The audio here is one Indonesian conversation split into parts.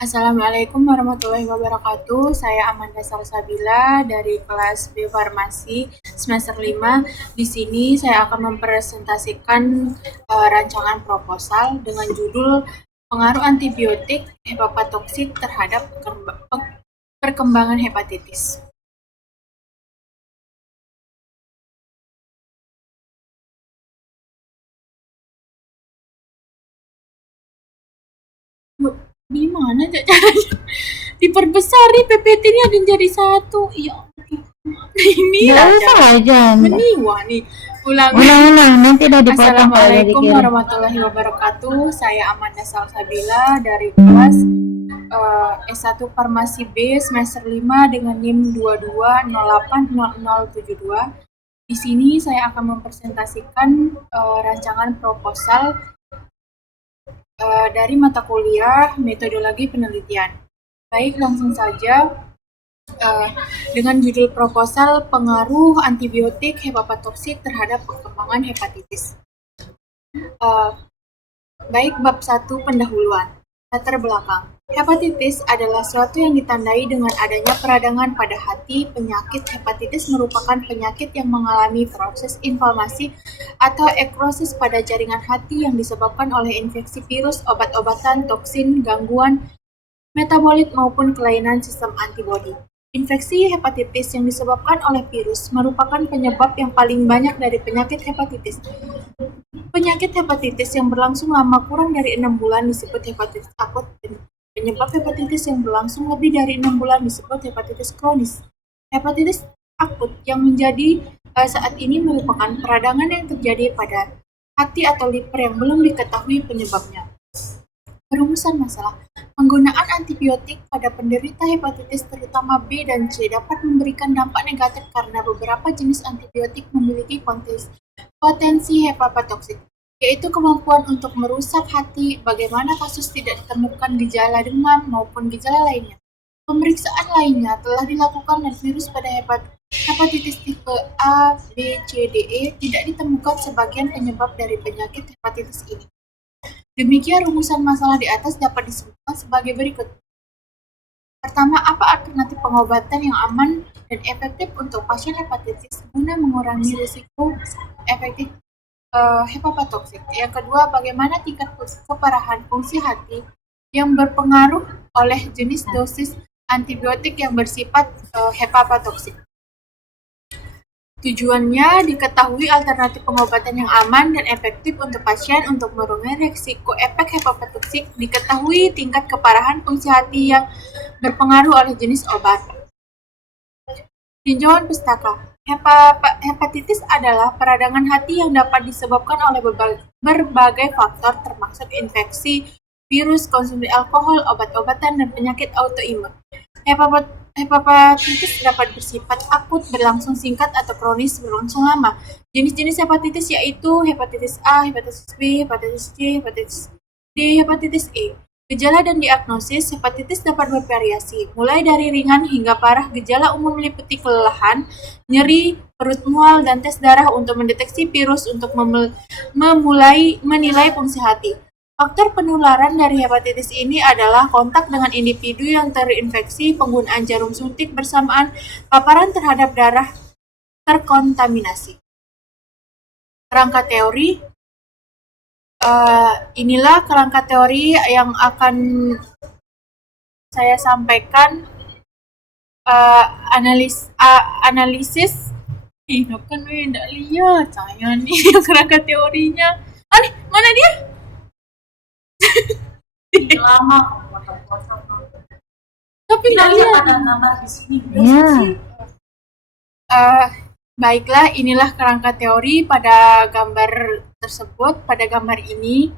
Assalamualaikum warahmatullahi wabarakatuh. Saya Amanda Salsabila dari kelas B Farmasi semester 5. Di sini saya akan mempresentasikan rancangan proposal dengan judul Pengaruh Antibiotik Hepatotoksik terhadap perkembangan hepatitis. Gimana caranya? Diperbesar nih PPT-nya dan jadi satu. Ya, ini Nggak usah aja. meniwa nih. Ulang-ulang, nanti udah dipotong kalau udah Assalamualaikum dikirim. warahmatullahi wabarakatuh. Saya Amanda Salsabila dari kelas S1 Farmasi B semester 5 dengan NIM 22080072. Di sini saya akan mempresentasikan rancangan proposal dari mata kuliah metodologi penelitian. Baik, langsung saja. Dengan judul proposal pengaruh antibiotik hepatotoksik terhadap perkembangan hepatitis. Baik, bab 1 pendahuluan. Latar belakang. Hepatitis adalah suatu yang ditandai dengan adanya peradangan pada hati. Penyakit hepatitis merupakan penyakit yang mengalami proses inflamasi atau ekrosis pada jaringan hati yang disebabkan oleh infeksi virus, obat-obatan, toksin, gangguan metabolit maupun kelainan sistem antibodi. Infeksi hepatitis yang disebabkan oleh virus merupakan penyebab yang paling banyak dari penyakit hepatitis. Penyakit hepatitis yang berlangsung lama kurang dari 6 bulan disebut hepatitis akut. Penyebab hepatitis yang berlangsung lebih dari 6 bulan disebut hepatitis kronis. Hepatitis akut yang menjadi saat ini merupakan peradangan yang terjadi pada hati atau liver yang belum diketahui penyebabnya. Perumusan masalah. Penggunaan antibiotik pada penderita hepatitis terutama B dan C dapat memberikan dampak negatif karena beberapa jenis antibiotik memiliki potensi hepatotoksik, yaitu kemampuan untuk merusak hati. Bagaimana kasus tidak ditemukan gejala demam maupun gejala lainnya. Pemeriksaan lainnya telah dilakukan dan virus pada hepatitis tipe A, B, C, D, E tidak ditemukan sebagian penyebab dari penyakit hepatitis ini. Demikian rumusan masalah di atas dapat disebutkan sebagai berikut. Pertama, apa alternatif pengobatan yang aman dan efektif untuk pasien hepatitis guna mengurangi risiko efektif hepatotoksik. Yang kedua, bagaimana tingkat keparahan fungsi hati yang berpengaruh oleh jenis dosis antibiotik yang bersifat hepatotoksik. Tujuannya diketahui alternatif pengobatan yang aman dan efektif untuk pasien untuk mengurangi risiko efek hepatotoksik, diketahui tingkat keparahan fungsi hati yang berpengaruh oleh jenis obat. Tinjauan pustaka. Hepatitis adalah peradangan hati yang dapat disebabkan oleh berbagai faktor termasuk infeksi, virus, konsumsi alkohol, obat-obatan, dan penyakit autoimun. Hepatitis dapat bersifat akut, berlangsung singkat, atau kronis, berlangsung lama. Jenis-jenis hepatitis yaitu hepatitis A, hepatitis B, hepatitis C, hepatitis D, hepatitis E. Gejala dan diagnosis hepatitis dapat bervariasi, mulai dari ringan hingga parah. Gejala umum meliputi kelelahan, nyeri, perut mual, dan tes darah untuk mendeteksi virus untuk menilai fungsi hati. Faktor penularan dari hepatitis ini adalah kontak dengan individu yang terinfeksi, penggunaan jarum suntik bersamaan, paparan terhadap darah terkontaminasi. Kerangka teori. Inilah kerangka teori yang akan saya sampaikan. Analisis. Kan enggak lihat saya nih kerangka teorinya. Nih, mana dia? Lama Tapi nggak lihat ada gambar di sini. Baiklah, inilah kerangka teori pada gambar tersebut, pada gambar ini.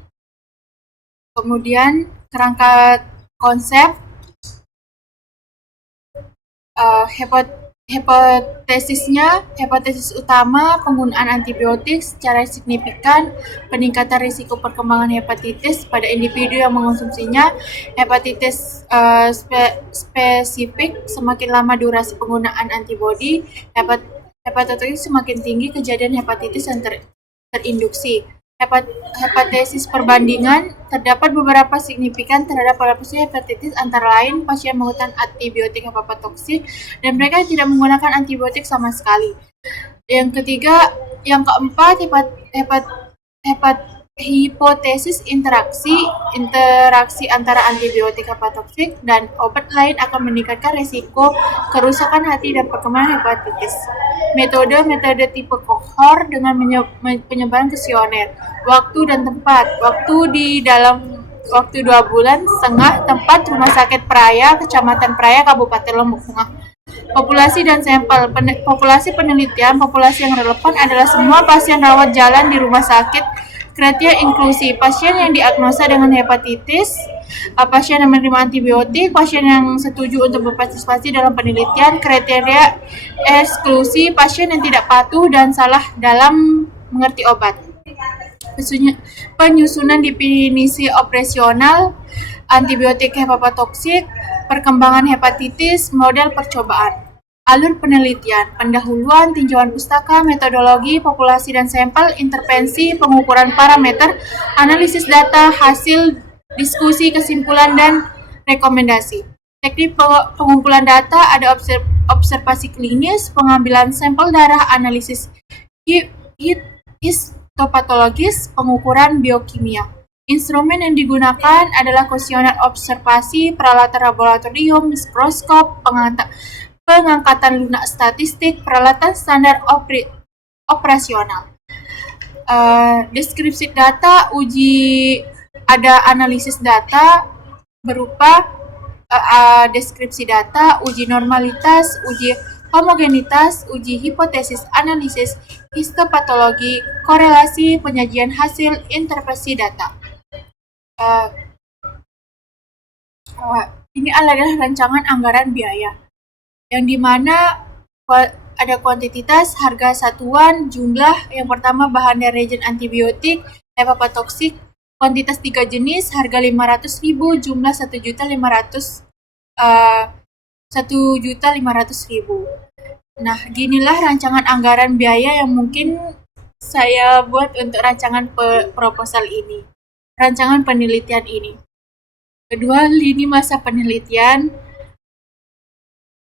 Kemudian kerangka konsep hipotesis utama penggunaan antibiotik secara signifikan peningkatan risiko perkembangan hepatitis pada individu yang mengonsumsinya. Hepatitis spesifik, semakin lama durasi penggunaan antibodi, hepatitis semakin tinggi kejadian hepatitis yang terinduksi. Hipotesis perbandingan, terdapat beberapa signifikan terhadap pasien hepatitis, antara lain pasien menggunakan antibiotik hepatotoksik dan mereka tidak menggunakan antibiotik sama sekali. Yang keempat, hipotesis interaksi antara antibiotik hepatotoksik dan obat lain akan meningkatkan risiko kerusakan hati dan perkembangan hepatitis. Metode tipe kohor dengan penyebaran kuesioner. Waktu dan tempat. Waktu 2 bulan setengah, tempat Rumah Sakit Praia, Kecamatan Praia, Kabupaten Lombok Tengah. Populasi dan sampel. Populasi penelitian, populasi yang relevan adalah semua pasien rawat jalan di rumah sakit. Kriteria inklusi, pasien yang diagnosa dengan hepatitis, pasien yang menerima antibiotik, pasien yang setuju untuk berpartisipasi dalam penelitian. Kriteria eksklusi, pasien yang tidak patuh dan salah dalam mengerti obat. Penyusunan definisi operasional antibiotik hepatotoksik, perkembangan hepatitis, model percobaan. Alur penelitian, pendahuluan, tinjauan pustaka, metodologi, populasi dan sampel, intervensi, pengukuran parameter, analisis data, hasil diskusi, kesimpulan, dan rekomendasi. Teknik pengumpulan data ada observasi klinis, pengambilan sampel darah, analisis histopatologis, pengukuran biokimia. Instrumen yang digunakan adalah kuesioner observasi, peralatan laboratorium, mikroskop, pengangkatan lunak statistik, peralatan standar operasional. Deskripsi data, ada analisis data berupa deskripsi data, uji normalitas, uji homogenitas, uji hipotesis, analisis, histopatologi, korelasi, penyajian hasil, interpretasi data. Ini adalah rancangan anggaran biaya, yang dimana ada kuantitas, harga satuan, jumlah. Yang pertama bahan dan reagen antibiotik hepatotoksik, kuantitas 3 jenis, harga 500.000, jumlah 1.500.000. Nah, ginilah rancangan anggaran biaya yang mungkin saya buat untuk rancangan proposal ini, rancangan penelitian ini. Kedua, lini masa penelitian.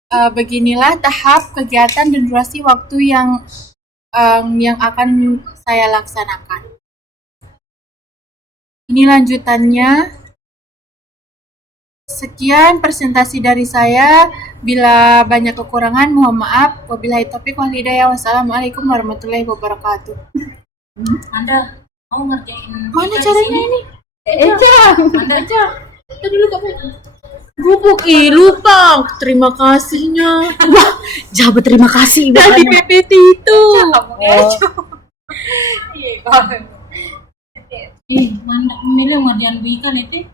Beginilah tahap kegiatan dan durasi waktu yang akan saya laksanakan. Ini lanjutannya. Sekian presentasi dari saya. Bila banyak kekurangan, mohon maaf. Wabillahi taufiq wal hidayah. Wassalamualaikum warahmatullahi wabarakatuh. Anda mau ngerjain Mana caranya ini? Anda aja. Kita dulu Kak. Gubuk, lupa. Terima kasihnya. Wah, jawab terima kasih. Dari PPT itu. Iya, mana milih ngerjain ikan itu?